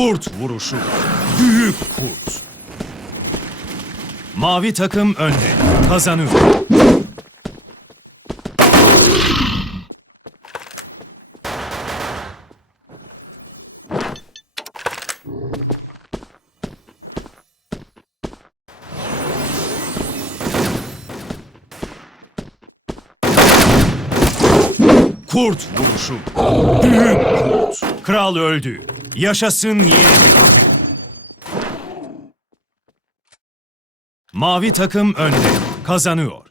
Kurt vuruşu. Büyük kurt. Mavi takım önde. Kazanıyor. Kurt vuruşu. Büyük kurt. Kral öldü. Yaşasın yeğenim. Mavi takım önde. Kazanıyor.